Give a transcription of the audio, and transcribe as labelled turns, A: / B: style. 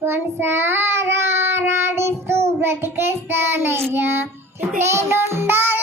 A: మనసారా ఆరాధిస్తూ బ్రతికేస్తానయ్యా.
B: నేనుండాలి